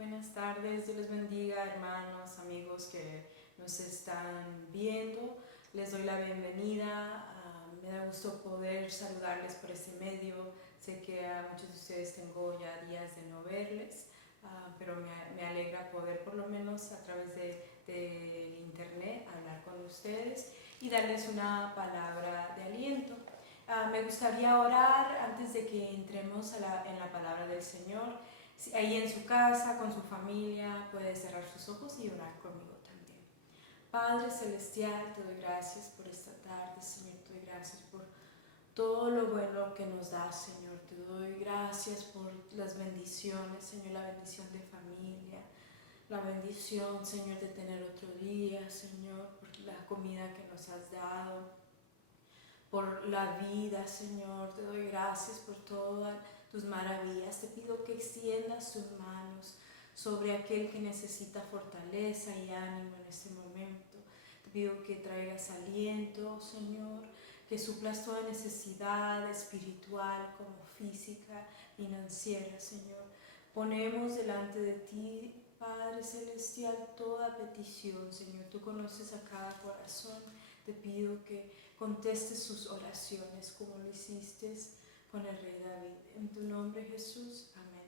Buenas tardes, Dios les bendiga, hermanos, amigos que nos están viendo. Les doy la bienvenida. Me da gusto poder saludarles por este medio. Sé que a muchos de ustedes tengo ya días de no verles, pero me alegra poder por lo menos a través de internet hablar con ustedes y darles una palabra de aliento. Me gustaría orar antes de que entremos en la palabra del Señor. Ahí en su casa, con su familia, puede cerrar sus ojos y orar conmigo también. Padre Celestial, te doy gracias por esta tarde, Señor. Te doy gracias por todo lo bueno que nos das, Señor. Te doy gracias por las bendiciones, Señor, la bendición de familia, la bendición, Señor, de tener otro día, Señor, por la comida que nos has dado, por la vida, Señor. Te doy gracias por todas tus maravillas. Te pido que extiendas tus manos sobre aquel que necesita fortaleza y ánimo en este momento. Te pido que traigas aliento, Señor, que suplas toda necesidad espiritual como física, financiera, Señor. Ponemos delante de ti, Padre Celestial, toda petición, Señor. Tú conoces a cada corazón. Te pido que contestes sus oraciones como lo hiciste con el rey David. En tu nombre, Jesús. Amén.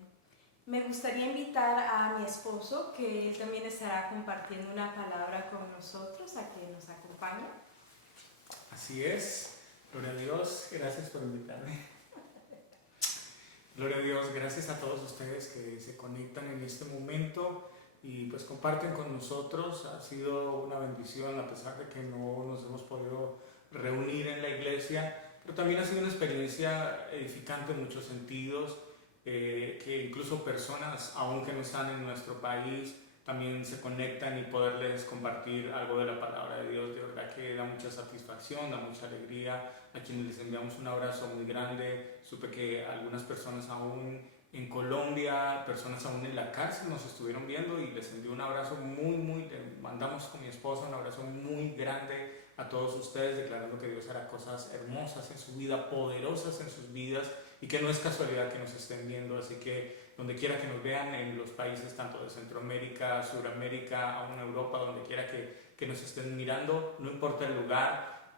Me gustaría invitar a mi esposo, que él también estará compartiendo una palabra con nosotros, a que nos acompañe. Así es. Gloria a Dios. Gracias por invitarme. Gloria a Dios. Gracias a todos ustedes que se conectan en este momento y pues comparten con nosotros. Ha sido una bendición a pesar de que no nos hemos podido reunir en la iglesia, pero también ha sido una experiencia edificante en muchos sentidos, que incluso personas, aun que no están en nuestro país, también se conectan y poderles compartir algo de la palabra de Dios. De verdad que da mucha satisfacción, da mucha alegría. A quienes les enviamos un abrazo muy grande. Supe que algunas personas aún en Colombia, personas aún en la cárcel nos estuvieron viendo y les envío un abrazo le mandamos con mi esposa un abrazo muy grande a todos ustedes, declarando que Dios hará cosas hermosas en su vida, poderosas en sus vidas, y que no es casualidad que nos estén viendo. Así que donde quiera que nos vean, en los países tanto de Centroamérica, Suramérica, aún Europa, donde quiera que nos estén mirando, no importa el lugar,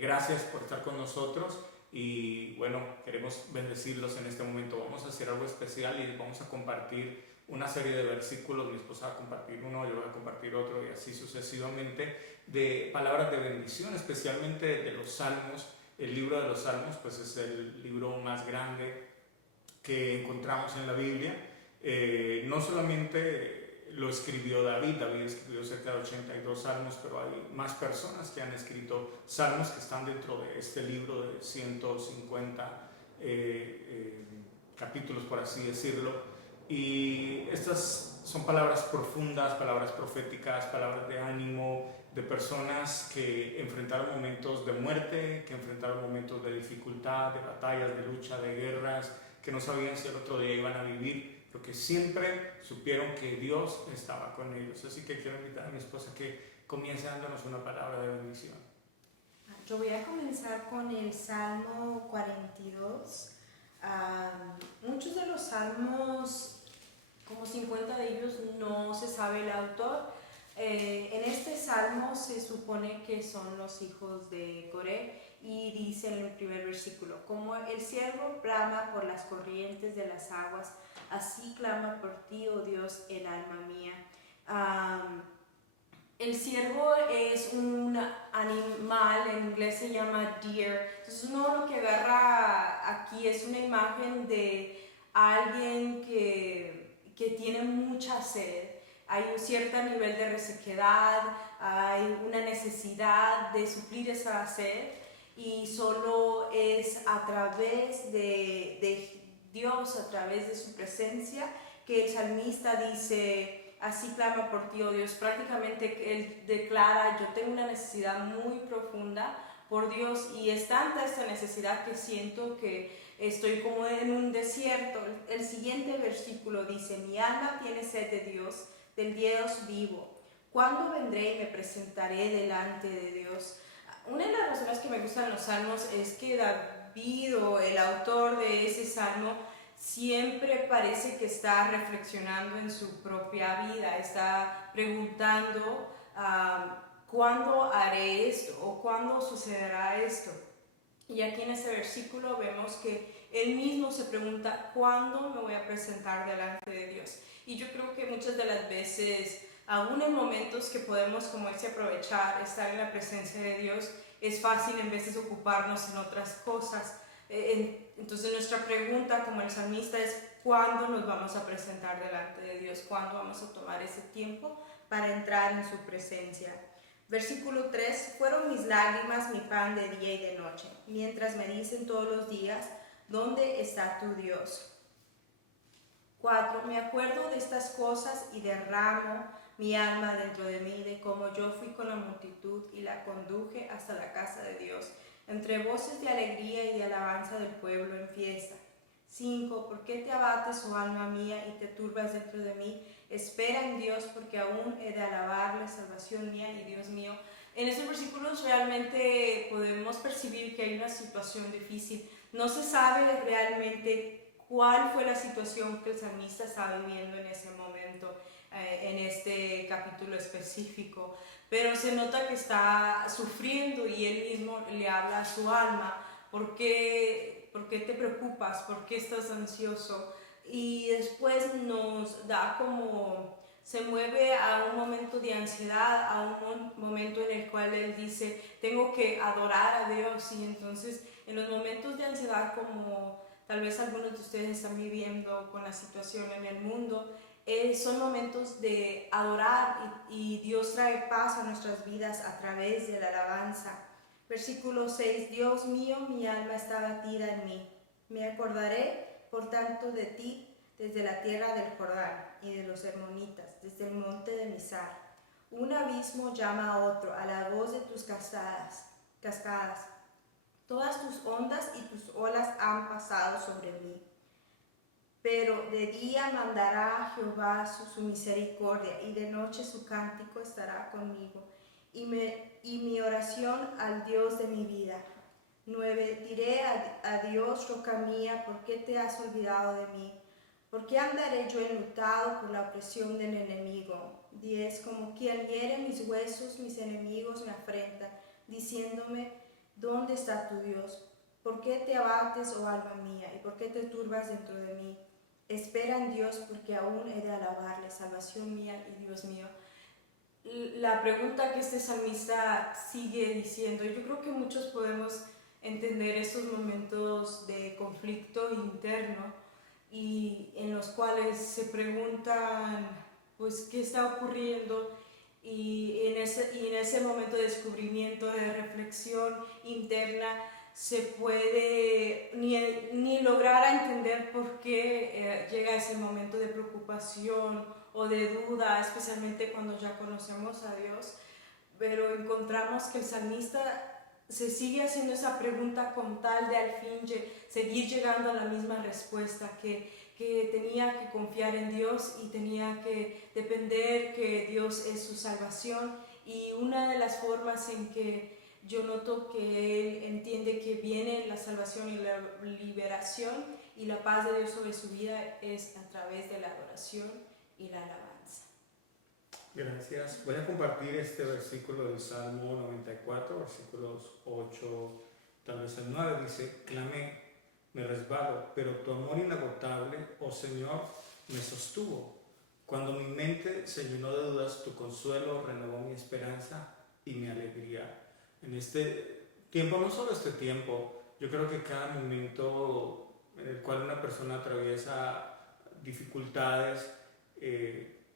gracias por estar con nosotros. Y bueno, queremos bendecirlos en este momento. Vamos a hacer algo especial y vamos a compartir una serie de versículos. Mi esposa va a compartir uno, yo voy a compartir otro, y así sucesivamente, de palabras de bendición, especialmente de los Salmos. El libro de los Salmos pues es el libro más grande que encontramos en la Biblia. No solamente lo escribió David escribió cerca de 82 salmos, pero hay más personas que han escrito salmos que están dentro de este libro de 150 capítulos, por así decirlo. Y estas son palabras profundas, palabras proféticas, palabras de ánimo, de personas que enfrentaron momentos de muerte, que enfrentaron momentos de dificultad, de batallas, de lucha, de guerras, que no sabían si el otro día iban a vivir, pero que siempre supieron que Dios estaba con ellos. Así que quiero invitar a mi esposa que comience dándonos una palabra de bendición. Yo voy a comenzar con el Salmo 42. Muchos de los salmos, como 50 de ellos, no se sabe el autor. En este salmo se supone que son los hijos de Coré, y dice en el primer versículo: como el ciervo brama por las corrientes de las aguas, así clama por ti, oh Dios, el alma mía. El ciervo es un animal, en inglés se llama deer. Entonces uno lo que agarra aquí es una imagen de alguien que tiene mucha sed. Hay un cierto nivel de resequedad, hay una necesidad de suplir esa sed, y solo es a través de Dios, a través de su presencia, que el salmista dice: así clama por ti, oh Dios. Prácticamente él declara: yo tengo una necesidad muy profunda por Dios, y es tanta esta necesidad que siento que estoy como en un desierto. El siguiente versículo dice: mi alma tiene sed de Dios, del Dios vivo. ¿Cuándo vendré y me presentaré delante de Dios? Una de las razones que me gustan los salmos es que David, o el autor de ese salmo, siempre parece que está reflexionando en su propia vida, está preguntando ¿cuándo haré esto? ¿O cuándo sucederá esto? Y aquí en este versículo vemos que él mismo se pregunta, ¿cuándo me voy a presentar delante de Dios? Y yo creo que muchas de las veces, aún en momentos que podemos como ese aprovechar, estar en la presencia de Dios, es fácil en veces ocuparnos en otras cosas. Entonces nuestra pregunta como el salmista es, ¿cuándo nos vamos a presentar delante de Dios? ¿Cuándo vamos a tomar ese tiempo para entrar en su presencia? Versículo 3, fueron mis lágrimas mi pan de día y de noche, mientras me dicen todos los días, ¿dónde está tu Dios? 4, me acuerdo de estas cosas y derramo mi alma dentro de mí, de cómo yo fui con la multitud y la conduje hasta la casa de Dios, entre voces de alegría y de alabanza del pueblo en fiesta. 5, ¿por qué te abates, oh alma mía, y te turbas dentro de mí? Espera en Dios, porque aún he de alabarle, salvación mía y Dios mío. En estos versículos realmente podemos percibir que hay una situación difícil. No se sabe realmente cuál fue la situación que el salmista estaba viviendo en ese momento, en este capítulo específico, pero se nota que está sufriendo y él mismo le habla a su alma. ¿Por qué te preocupas? ¿Por qué estás ansioso? Y después nos da como, se mueve a un momento de ansiedad, a un momento en el cual él dice, tengo que adorar a Dios. Y entonces en los momentos de ansiedad, como tal vez algunos de ustedes están viviendo con la situación en el mundo, son momentos de adorar y Dios trae paz a nuestras vidas a través de la alabanza. Versículo 6, Dios mío, mi alma está batida en mí. Me acordaré, por tanto, de ti desde la tierra del Jordán y de los hermonitas, desde el monte de Mizar. Un abismo llama a otro, a la voz de tus cascadas. Todas tus ondas y tus olas han pasado sobre mí. Pero de día mandará Jehová su misericordia, y de noche su cántico estará conmigo, y mi oración al Dios de mi vida. 9. Diré a Dios, roca mía, ¿por qué te has olvidado de mí? ¿Por qué andaré yo enlutado por la opresión del enemigo? 10. Como quien hiere mis huesos, mis enemigos me afrentan, diciéndome, ¿dónde está tu Dios? ¿Por qué te abates, oh alma mía, y por qué te turbas dentro de mí? Espera en Dios, porque aún he de alabarle, salvación mía y Dios mío. La pregunta que este salmista sigue diciendo, yo creo que muchos podemos entender estos momentos de conflicto interno y en los cuales se preguntan pues qué está ocurriendo, y en ese momento de descubrimiento, de reflexión interna, se puede ni lograr a entender por qué llega ese momento de preocupación o de duda, especialmente cuando ya conocemos a Dios. Pero encontramos que el salmista se sigue haciendo esa pregunta con tal de al fin seguir llegando a la misma respuesta, que tenía que confiar en Dios y tenía que depender que Dios es su salvación. Y una de las formas en que yo noto que él entiende que viene la salvación y la liberación y la paz de Dios sobre su vida es a través de la adoración y la alabanza. Gracias. Voy a compartir este versículo del Salmo 94, versículos 8, tal vez el 9, dice, clamé, me resbalo, pero tu amor inagotable, oh Señor, me sostuvo. Cuando mi mente se llenó de dudas, tu consuelo renovó mi esperanza y mi alegría. En este tiempo, no solo este tiempo, yo creo que cada momento en el cual una persona atraviesa dificultades,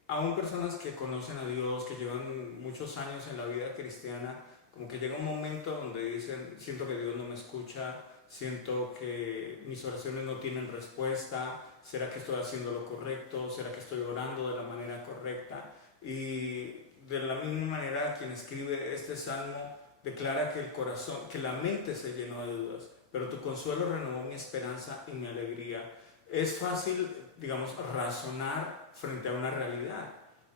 aún personas que conocen a Dios, que llevan muchos años en la vida cristiana, como que llega un momento donde dicen, siento que Dios no me escucha, siento que mis oraciones no tienen respuesta, ¿será que estoy haciendo lo correcto? ¿Será que estoy orando de la manera correcta? Y de la misma manera, quien escribe este salmo declara que el corazón, que la mente se llenó de dudas, pero tu consuelo renovó mi esperanza y mi alegría. Es fácil, digamos, razonar frente a una realidad,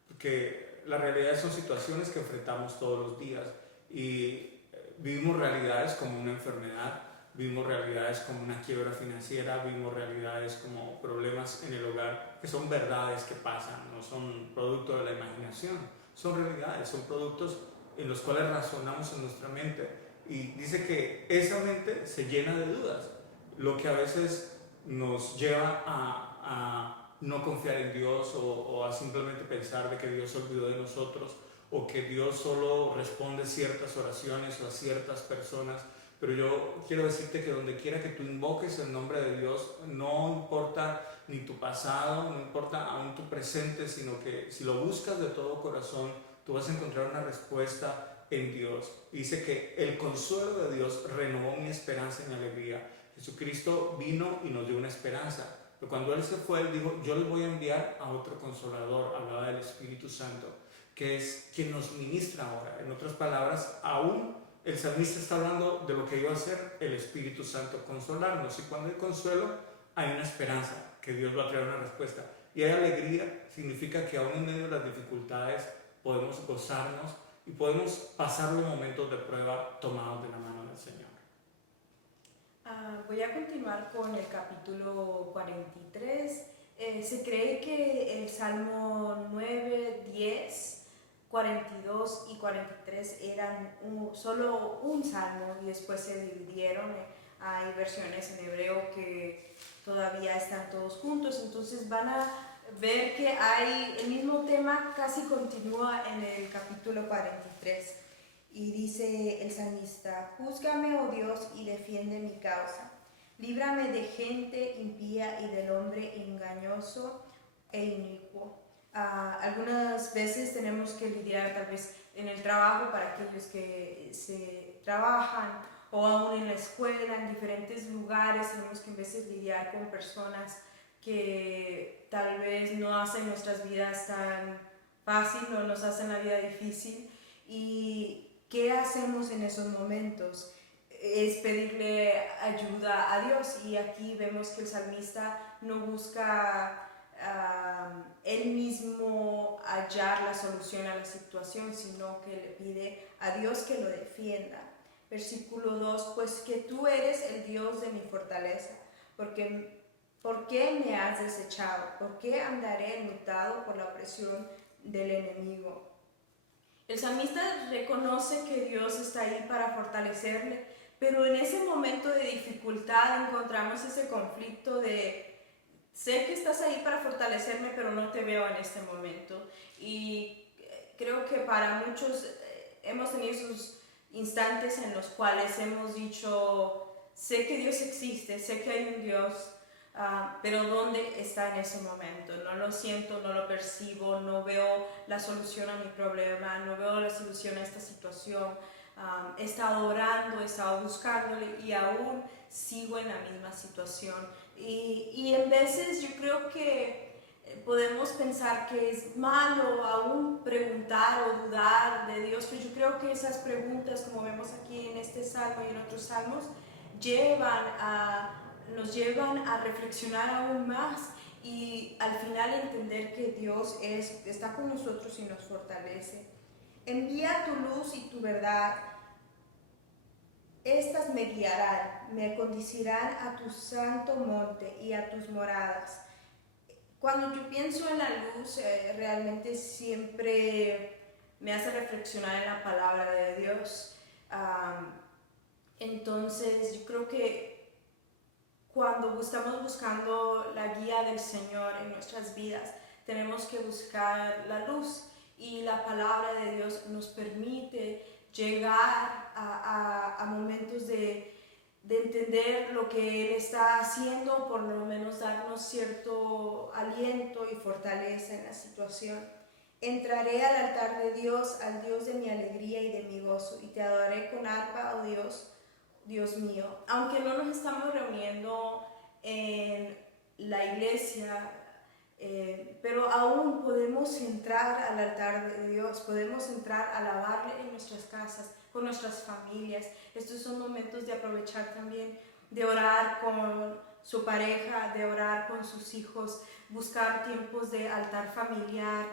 porque la realidad son situaciones que enfrentamos todos los días y vivimos realidades como una enfermedad, vimos realidades como una quiebra financiera, vimos realidades como problemas en el hogar, que son verdades que pasan, no son producto de la imaginación, son realidades, son productos en los cuales razonamos en nuestra mente. Y dice que esa mente se llena de dudas, lo que a veces nos lleva a no confiar en Dios o a simplemente pensar de que Dios se olvidó de nosotros o que Dios solo responde ciertas oraciones o a ciertas personas. Pero yo quiero decirte que donde quiera que tú invoques el nombre de Dios, no importa ni tu pasado, no importa aún tu presente, sino que si lo buscas de todo corazón, tú vas a encontrar una respuesta en Dios. Dice que el consuelo de Dios renovó mi esperanza y mi alegría. Jesucristo vino y nos dio una esperanza. Pero cuando Él se fue, Él dijo, yo les voy a enviar a otro consolador, hablaba del Espíritu Santo, que es quien nos ministra ahora. En otras palabras, aún el salmista está hablando de lo que iba a hacer el Espíritu Santo, consolarnos. Y cuando hay consuelo, hay una esperanza, que Dios va a traer una respuesta. Y hay alegría, significa que aún en medio de las dificultades podemos gozarnos y podemos pasar los momentos de prueba tomados de la mano del Señor. Voy a continuar con el capítulo 43. Se cree que el Salmo 9, 10, 42 y 43 eran solo un salmo y después se dividieron. Hay versiones en hebreo que todavía están todos juntos, entonces van a ver que hay el mismo tema, casi continúa en el capítulo 43. Y dice el salmista, júzgame, oh Dios, y defiende mi causa. Líbrame de gente impía y del hombre engañoso e inicuo. Algunas veces tenemos que lidiar tal vez en el trabajo para aquellos que se trabajan o aún en la escuela, en diferentes lugares, tenemos que a veces lidiar con personas que tal vez no hacen nuestras vidas tan fácil, no nos hacen la vida difícil. ¿Y qué hacemos en esos momentos? Es pedirle ayuda a Dios, y aquí vemos que el salmista no busca él mismo hallar la solución a la situación, sino que le pide a Dios que lo defienda. Versículo 2, pues que tú eres el Dios de mi fortaleza, ¿por qué me has desechado? ¿Por qué andaré enlutado por la opresión del enemigo? El salmista reconoce que Dios está ahí para fortalecerle, pero en ese momento de dificultad encontramos ese conflicto de sé que estás ahí para fortalecerme, pero no te veo en este momento. Y creo que para muchos hemos tenido esos instantes en los cuales hemos dicho, sé que Dios existe, sé que hay un Dios, pero ¿dónde está en ese momento? No lo siento, no lo percibo, no veo la solución a mi problema, no veo la solución a esta situación. He estado orando, he estado buscándole y aún sigo en la misma situación. Y en veces yo creo que podemos pensar que es malo aún preguntar o dudar de Dios, pero yo creo que esas preguntas, como vemos aquí en este salmo y en otros salmos, nos llevan a reflexionar aún más y al final entender que Dios está con nosotros y nos fortalece. Envía tu luz y tu verdad, estas me guiarán, me conducirán a tu santo monte y a tus moradas. Cuando yo pienso en la luz, realmente siempre me hace reflexionar en la palabra de Dios. Entonces yo creo que cuando estamos buscando la guía del Señor en nuestras vidas, tenemos que buscar la luz, y la palabra de Dios nos permite llegar a momentos de entender lo que Él está haciendo, por lo menos darnos cierto aliento y fortaleza en la situación. Entraré al altar de Dios, al Dios de mi alegría y de mi gozo, y te adoraré con arpa, oh Dios, Dios mío. Aunque no nos estamos reuniendo en la iglesia, pero aún podemos entrar al altar de Dios, podemos entrar a alabarle en nuestras casas, con nuestras familias. Estos son momentos de aprovechar también, de orar con su pareja, de orar con sus hijos, buscar tiempos de altar familiar,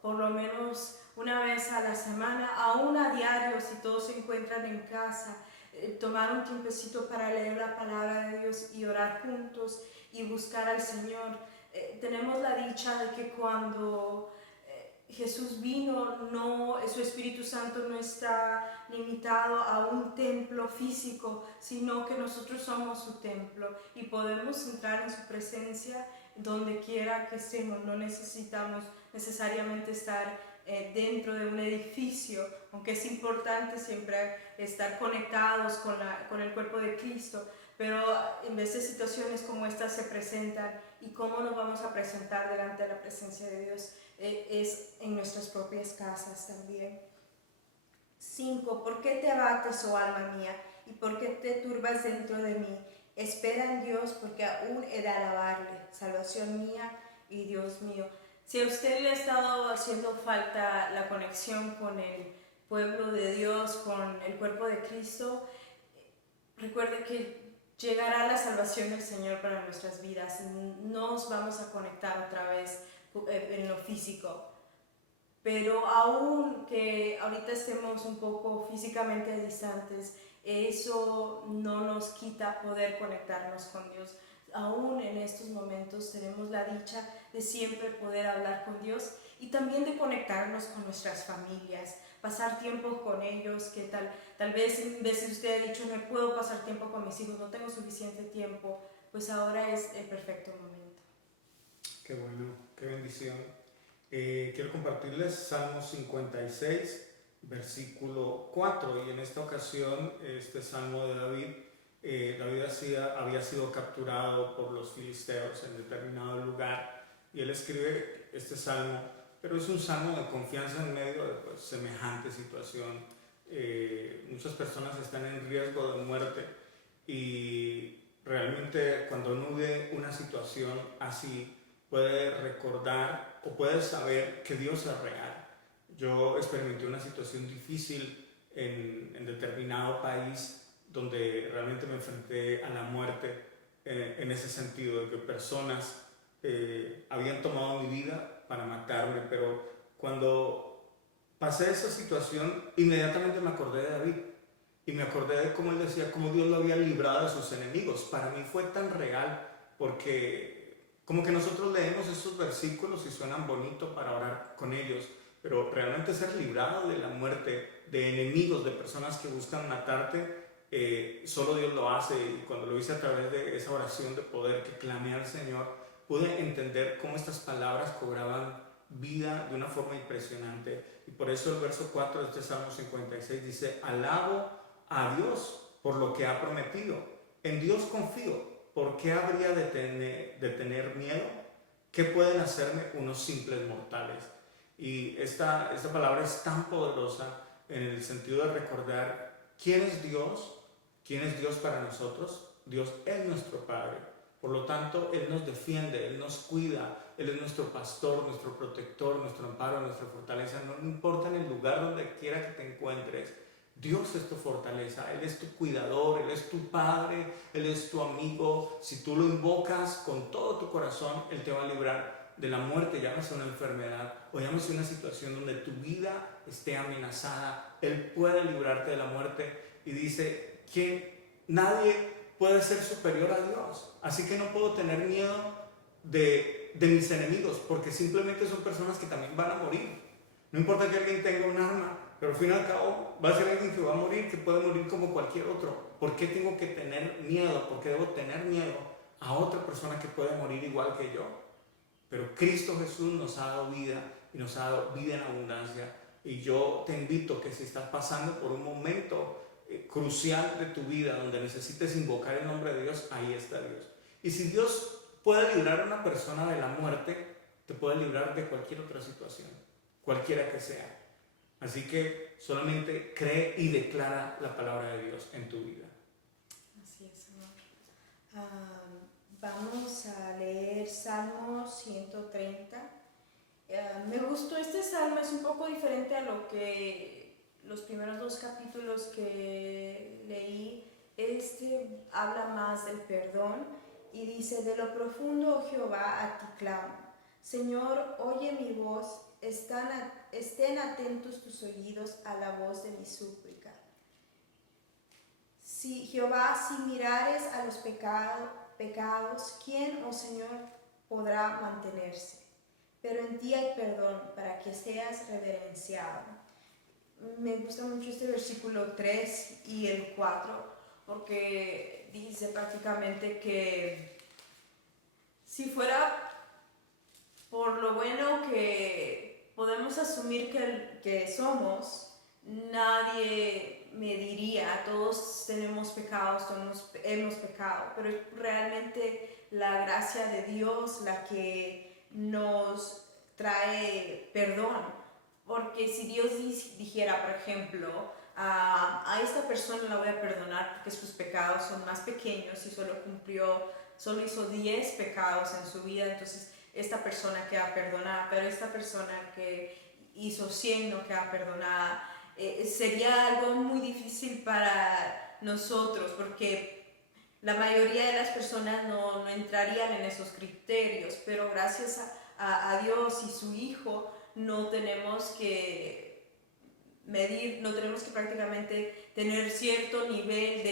por lo menos una vez a la semana, aún a diario si todos se encuentran en casa. tomar un tiempecito para leer la palabra de Dios y orar juntos y buscar al Señor. Tenemos la dicha de que cuando Jesús vino, su Espíritu Santo no está limitado a un templo físico, sino que nosotros somos su templo y podemos entrar en su presencia donde quiera que estemos. No necesitamos necesariamente estar dentro de un edificio, aunque es importante siempre estar conectados con el cuerpo de Cristo, pero en vez de situaciones como estas se presentan, y cómo nos vamos a presentar delante de la presencia de Dios, es en nuestras propias casas también. 5. ¿Por qué te abates, oh alma mía, y por qué te turbas dentro de mí? Espera en Dios, porque aún he de alabarle, salvación mía y Dios mío. Si a usted le ha estado haciendo falta la conexión con el pueblo de Dios, con el cuerpo de Cristo, recuerde que llegará la salvación del Señor para nuestras vidas. Nos vamos a conectar otra vez en lo físico. Pero aún que ahorita estemos un poco físicamente distantes, eso no nos quita poder conectarnos con Dios. Aún en estos momentos tenemos la dicha de siempre poder hablar con Dios y también de conectarnos con nuestras familias, pasar tiempo con ellos, que tal vez en veces usted ha dicho, no puedo pasar tiempo con mis hijos, no tengo suficiente tiempo, pues ahora es el perfecto momento. Qué bueno, qué bendición. Quiero compartirles Salmo 56, versículo 4, y en esta ocasión este Salmo de David había sido capturado por los filisteos en determinado lugar, y él escribe este salmo, pero es un salmo de confianza en medio de semejante situación. Muchas personas están en riesgo de muerte, y realmente cuando uno ve una situación así, puede recordar o puede saber que Dios es real. Yo experimenté una situación difícil en determinado país donde realmente me enfrenté a la muerte, en ese sentido de que personas habían tomado mi vida para matarme, pero cuando pasé esa situación inmediatamente me acordé de David y me acordé de cómo él decía cómo Dios lo había librado de sus enemigos. Para mí fue tan real porque como que nosotros leemos estos versículos y suenan bonitos para orar con ellos, pero realmente ser librado de la muerte, de enemigos, de personas que buscan matarte, solo Dios lo hace. Y cuando lo hice a través de esa oración de poder que clamé al Señor, pude entender cómo estas palabras cobraban vida de una forma impresionante. Y por eso el verso 4 de este Salmo 56 dice: alabo a Dios por lo que ha prometido, en Dios confío. ¿Por qué habría de tener miedo? ¿Qué pueden hacerme unos simples mortales? Y esta palabra es tan poderosa en el sentido de recordar quién es Dios para nosotros. Dios es nuestro Padre. Por lo tanto, Él nos defiende, Él nos cuida, Él es nuestro pastor, nuestro protector, nuestro amparo, nuestra fortaleza. No importa en el lugar donde quiera que te encuentres, Dios es tu fortaleza, Él es tu cuidador, Él es tu Padre, Él es tu amigo. Si tú lo invocas con todo tu corazón, Él te va a librar de la muerte, llámese una enfermedad o llámese una situación donde tu vida esté amenazada. Él puede librarte de la muerte, y dice que nadie puede ser superior a Dios. Así que no puedo tener miedo de mis enemigos, porque simplemente son personas que también van a morir. No importa que alguien tenga un arma, pero al fin y al cabo va a ser alguien que va a morir, que puede morir como cualquier otro. ¿Por qué tengo que tener miedo? ¿Por qué debo tener miedo a otra persona que puede morir igual que yo? Pero Cristo Jesús nos ha dado vida, y nos ha dado vida en abundancia. Y yo te invito que si estás pasando por un momento crucial de tu vida donde necesites invocar el nombre de Dios, ahí está Dios. Y si Dios puede librar a una persona de la muerte, te puede librar de cualquier otra situación, cualquiera que sea. Así que solamente cree y declara la palabra de Dios en tu vida. Así es, Señor. Vamos a leer Salmo 130. Me gustó este salmo, es un poco diferente a lo que los primeros 2 capítulos que leí. Este habla más del perdón y dice: de lo profundo, oh Jehová, a ti clamo. Señor, oye mi voz, estén atentos tus oídos a la voz de mi súplica. Si Jehová, si mirares a los pecados, ¿quién, oh Señor, podrá mantenerse? Pero en ti hay perdón para que seas reverenciado. Me gusta mucho este versículo 3 y el 4, porque dice prácticamente que si fuera por lo bueno que podemos asumir que somos, nadie me diría, todos tenemos pecados, todos hemos pecado, pero es realmente la gracia de Dios la que nos trae perdón. Porque si Dios dijera, por ejemplo, a esta persona la voy a perdonar porque sus pecados son más pequeños y solo hizo 10 pecados en su vida, entonces esta persona queda perdonada, pero esta persona que hizo 100 no queda perdonada. Sería algo muy difícil para nosotros porque la mayoría de las personas no entrarían en esos criterios, pero gracias a Dios y su Hijo no tenemos que medir, no tenemos que prácticamente tener cierto nivel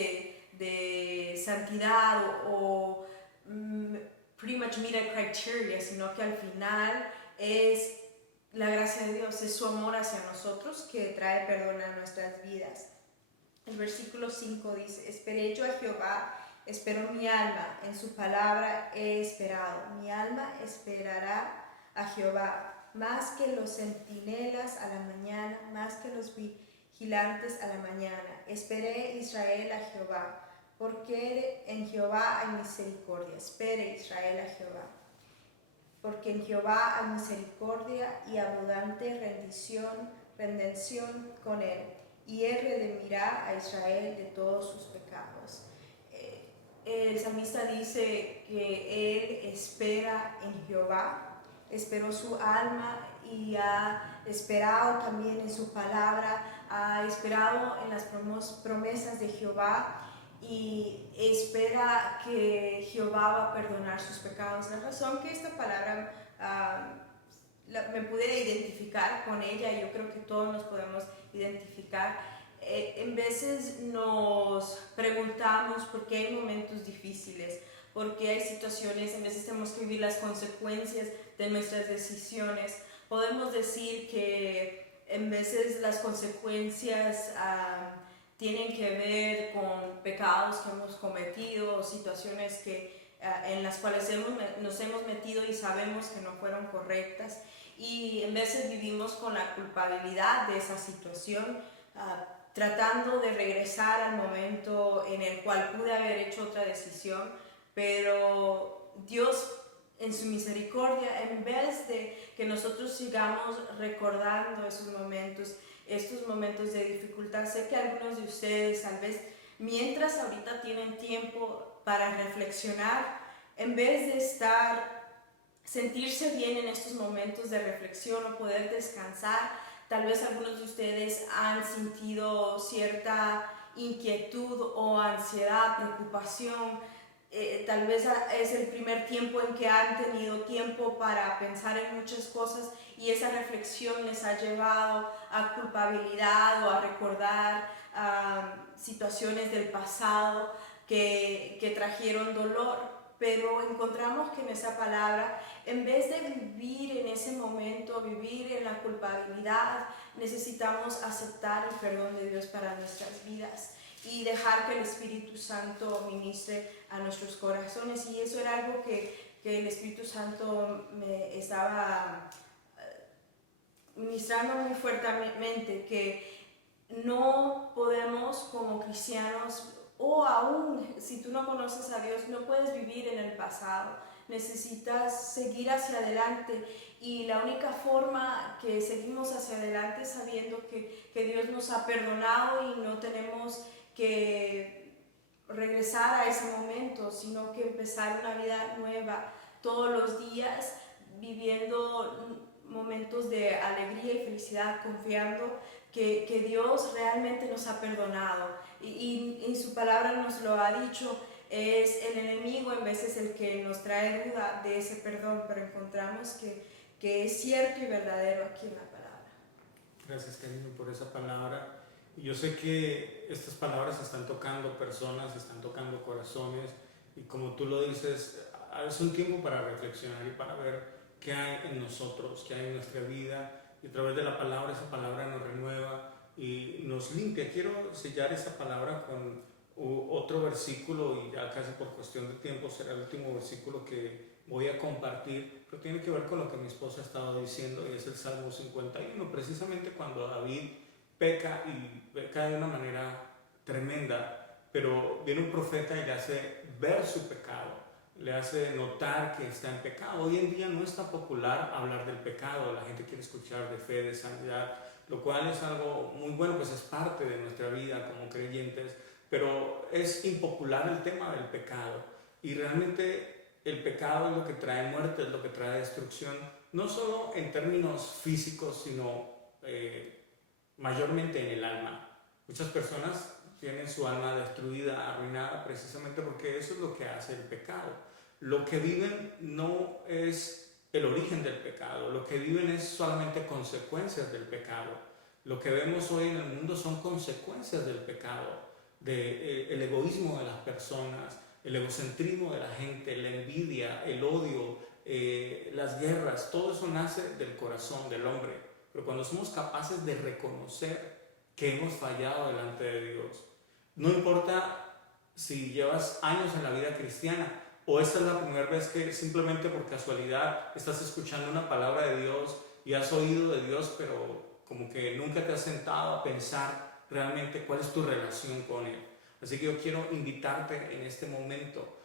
de santidad o pretty much meet a criteria, sino que al final es la gracia de Dios, es su amor hacia nosotros que trae perdón a nuestras vidas. El versículo 5 dice: esperé yo a Jehová, esperó mi alma, en su palabra he esperado. Mi alma esperará a Jehová, más que los centinelas a la mañana, más que los vigilantes a la mañana. Esperé Israel a Jehová, porque en Jehová hay misericordia. Espere Israel a Jehová, porque en Jehová hay misericordia y abundante redención con él, y él redimirá a Israel de todos sus pecados. El salmista dice que él espera en Jehová, esperó su alma y ha esperado también en su palabra, ha esperado en las promesas de Jehová y espera que Jehová va a perdonar sus pecados. La razón que esta palabra me pude identificar con ella, y yo creo que todos nos podemos identificar. En veces nos preguntamos por qué hay momentos difíciles, por qué hay situaciones, en veces tenemos que vivir las consecuencias de nuestras decisiones. Podemos decir que en veces las consecuencias tienen que ver con pecados que hemos cometido o situaciones en las cuales nos hemos metido y sabemos que no fueron correctas, y en veces vivimos con la culpabilidad de esa situación, tratando de regresar al momento en el cual pude haber hecho otra decisión, pero Dios en su misericordia, en vez de que nosotros sigamos recordando estos momentos de dificultad, sé que algunos de ustedes tal vez mientras ahorita tienen tiempo para reflexionar, en vez de sentirse bien en estos momentos de reflexión o poder descansar, tal vez algunos de ustedes han sentido cierta inquietud o ansiedad, preocupación. Tal vez es el primer tiempo en que han tenido tiempo para pensar en muchas cosas y esa reflexión les ha llevado a culpabilidad o a recordar situaciones del pasado que trajeron dolor. Pero encontramos que en esa palabra, en vez de vivir en ese momento, vivir en la culpabilidad, necesitamos aceptar el perdón de Dios para nuestras vidas y dejar que el Espíritu Santo ministre a nuestros corazones. Y eso era algo que el Espíritu Santo me estaba ministrando muy fuertemente, que no podemos como cristianos, o aún si tú no conoces a Dios, no puedes vivir en el pasado, necesitas seguir hacia adelante, y la única forma que seguimos hacia adelante es sabiendo que Dios nos ha perdonado y no tenemos que regresar a ese momento, sino que empezar una vida nueva todos los días, viviendo momentos de alegría y felicidad, confiando que Dios realmente nos ha perdonado y su palabra nos lo ha dicho. Es el enemigo en veces el que nos trae duda de ese perdón, pero encontramos que es cierto y verdadero aquí en la palabra. Gracias, Karina, por esa palabra. Y yo sé que estas palabras están tocando personas, están tocando corazones, y como tú lo dices, es un tiempo para reflexionar y para ver qué hay en nosotros, qué hay en nuestra vida, y a través de la palabra, esa palabra nos renueva y nos limpia. Quiero sellar esa palabra con otro versículo, y ya casi por cuestión de tiempo será el último versículo que voy a compartir, pero tiene que ver con lo que mi esposa ha estado diciendo, y es el Salmo 51, precisamente cuando David peca, y peca de una manera tremenda, pero viene un profeta y le hace ver su pecado, le hace notar que está en pecado. Hoy en día no está popular hablar del pecado, la gente quiere escuchar de fe, de sanidad, lo cual es algo muy bueno, pues es parte de nuestra vida como creyentes, pero es impopular el tema del pecado, y realmente el pecado es lo que trae muerte, es lo que trae destrucción, no solo en términos físicos, sino mayormente en el alma. Muchas personas tienen su alma destruida, arruinada, precisamente porque eso es lo que hace el pecado. Lo que viven no es el origen del pecado, lo que viven es solamente consecuencias del pecado. Lo que vemos hoy en el mundo son consecuencias del pecado, del egoísmo de las personas, el egocentrismo de la gente, la envidia, el odio, las guerras. Todo eso nace del corazón del hombre. Pero cuando somos capaces de reconocer que hemos fallado delante de Dios, no importa si llevas años en la vida cristiana o esta es la primera vez que simplemente por casualidad estás escuchando una palabra de Dios y has oído de Dios, pero como que nunca te has sentado a pensar realmente cuál es tu relación con Él. Así que yo quiero invitarte en este momento,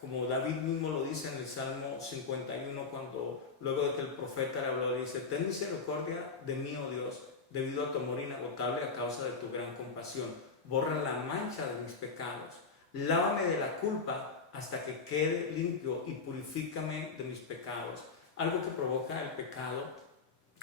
como David mismo lo dice en el Salmo 51, cuando luego de que el profeta le habló, dice: ten misericordia de mí, oh Dios, debido a tu amor inagotable, a causa de tu gran compasión. Borra la mancha de mis pecados, lávame de la culpa hasta que quede limpio, y purifícame de mis pecados. Algo que provoca el pecado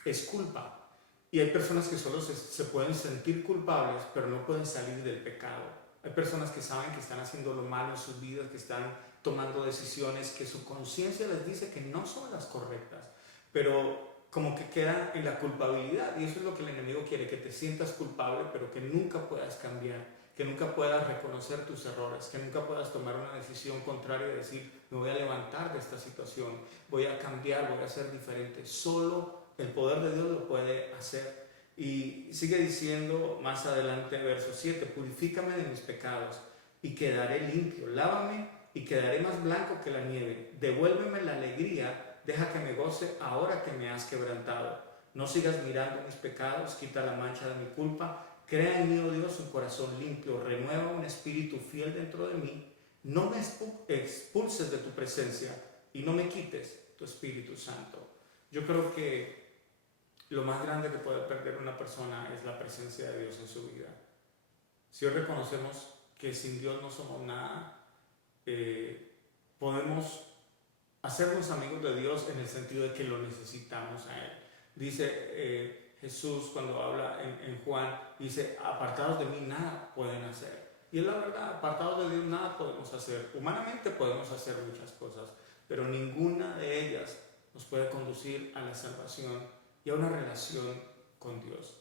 es culpa. Y hay personas que solo se pueden sentir culpables, pero no pueden salir del pecado. Hay personas que saben que están haciendo lo malo en sus vidas, que están tomando decisiones que su conciencia les dice que no son las correctas, pero como que quedan en la culpabilidad. Y eso es lo que el enemigo quiere, que te sientas culpable, pero que nunca puedas cambiar, que nunca puedas reconocer tus errores, que nunca puedas tomar una decisión contraria y decir: me voy a levantar de esta situación, voy a cambiar, voy a ser diferente. Solo el poder de Dios lo puede hacer. Y sigue diciendo más adelante, verso 7: purifícame de mis pecados y quedaré limpio, lávame y quedaré más blanco que la nieve, devuélveme la alegría, deja que me goce ahora que me has quebrantado. No sigas mirando mis pecados, quita la mancha de mi culpa, crea en mí, oh Dios, un corazón limpio, renueva un espíritu fiel dentro de mí. No me expulses de tu presencia y no me quites tu Espíritu Santo. Yo creo que lo más grande que puede perder una persona es la presencia de Dios en su vida. Si hoy reconocemos que sin Dios no somos nada, podemos hacernos amigos de Dios en el sentido de que lo necesitamos a Él. Dice Jesús cuando habla en Juan, dice: apartados de mí nada pueden hacer. Y es la verdad, apartados de Dios nada podemos hacer. Humanamente podemos hacer muchas cosas, pero ninguna de ellas nos puede conducir a la salvación y a una relación con Dios.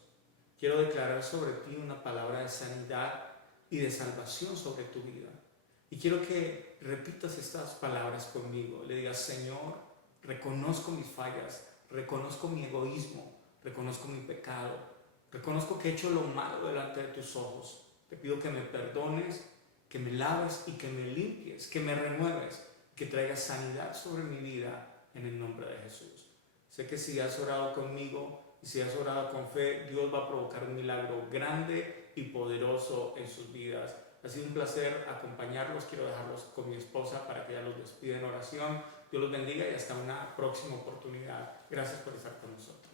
Quiero declarar sobre ti una palabra de sanidad y de salvación sobre tu vida. Y quiero que repitas estas palabras conmigo. Le digas: Señor, reconozco mis fallas, reconozco mi egoísmo, reconozco mi pecado, reconozco que he hecho lo malo delante de tus ojos. Te pido que me perdones, que me laves y que me limpies, que me renueves, que traigas sanidad sobre mi vida en el nombre de Jesús. Sé que si has orado conmigo y si has orado con fe, Dios va a provocar un milagro grande y poderoso en sus vidas. Ha sido un placer acompañarlos. Quiero dejarlos con mi esposa para que ella los despida en oración. Dios los bendiga y hasta una próxima oportunidad. Gracias por estar con nosotros.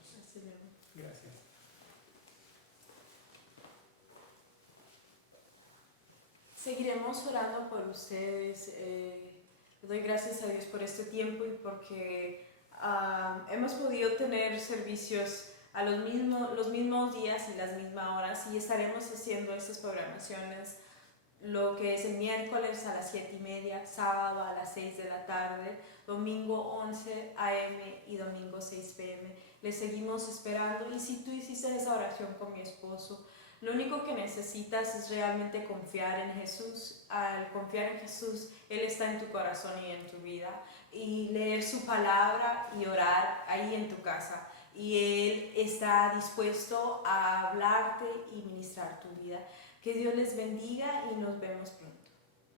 Gracias. Seguiremos orando por ustedes. Le doy gracias a Dios por este tiempo y porque hemos podido tener servicios a los mismos días y las mismas horas, y estaremos haciendo estas programaciones, lo que es el miércoles a las 7:30, sábado a las 6 de la tarde, domingo 11 a.m. y domingo 6 p.m. Les seguimos esperando, y si tú hiciste esa oración con mi esposo, Lo único que necesitas es realmente confiar en Jesús. Al confiar en Jesús, Él está en tu corazón y en tu vida. Y leer su palabra y orar ahí en tu casa. Y Él está dispuesto a hablarte y ministrar tu vida. Que Dios les bendiga y nos vemos pronto.